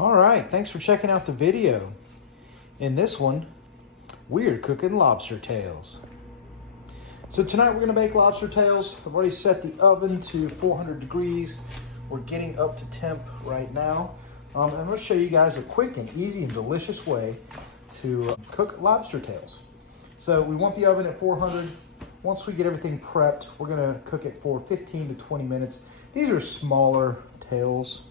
All right, thanks for checking out the video. In this one, we're cooking lobster tails. So tonight we're gonna bake lobster tails. I've already set the oven to 400 degrees. We're getting up to temp right now. I'm gonna show you guys a quick and easy and delicious way to cook lobster tails. So we want the oven at 400. Once we get everything prepped, we're gonna cook it for 15 to 20 minutes. These are smaller tails.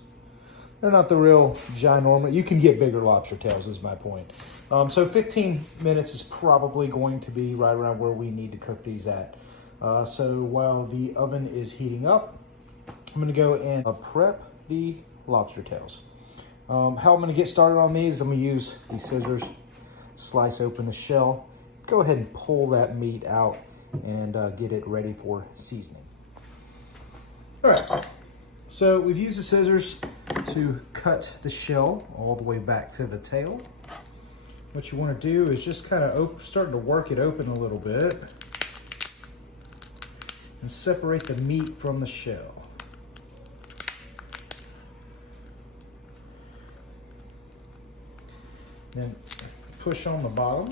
They're not the real ginormous. You can get bigger lobster tails is my point. So 15 minutes is probably going to be right around where we need to cook these at. So while the oven is heating up, I'm gonna go and prep the lobster tails. How I'm gonna get started on these, I'm gonna use these scissors, slice open the shell, go ahead and pull that meat out and get it ready for seasoning. All right, so we've used the scissors to cut the shell all the way back to the tail. What you want to do is just kind of start to work it open a little bit and separate the meat from the shell. Then push on the bottom.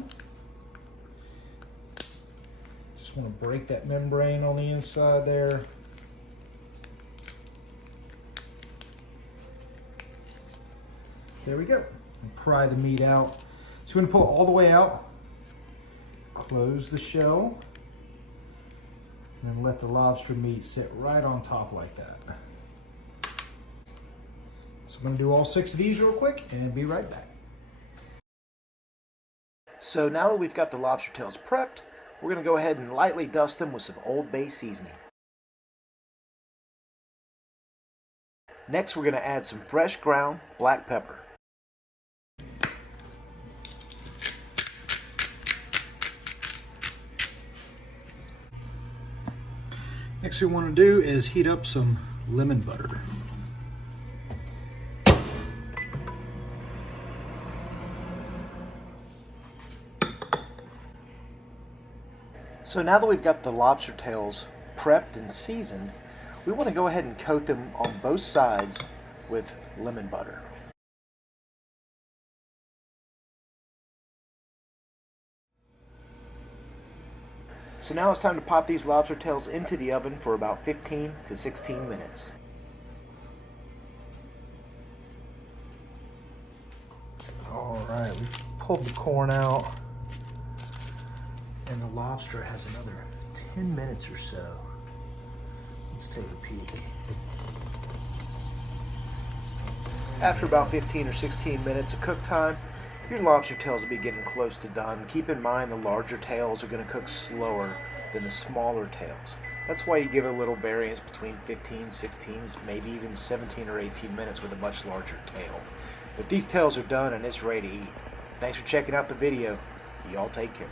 Just want to break that membrane on the inside there. There we go. And pry the meat out. So we're going to pull it all the way out, close the shell, and then let the lobster meat sit right on top like that. So I'm going to do all 6 of these real quick and be right back. So now that we've got the lobster tails prepped, we're going to go ahead and lightly dust them with some Old Bay seasoning. Next, we're going to add some fresh ground black pepper. Next thing we want to do is heat up some lemon butter. So now that we've got the lobster tails prepped and seasoned, we want to go ahead and coat them on both sides with lemon butter. So now it's time to pop these lobster tails into the oven for about 15 to 16 minutes. All right, we've pulled the corn out, and the lobster has another 10 minutes or so. Let's take a peek. After about 15 or 16 minutes of cook time, your lobster tails will be getting close to done. Keep in mind the larger tails are going to cook slower than the smaller tails. That's why you give a little variance between 15, 16, maybe even 17 or 18 minutes with a much larger tail. But these tails are done and it's ready to eat. Thanks for checking out the video. Y'all take care.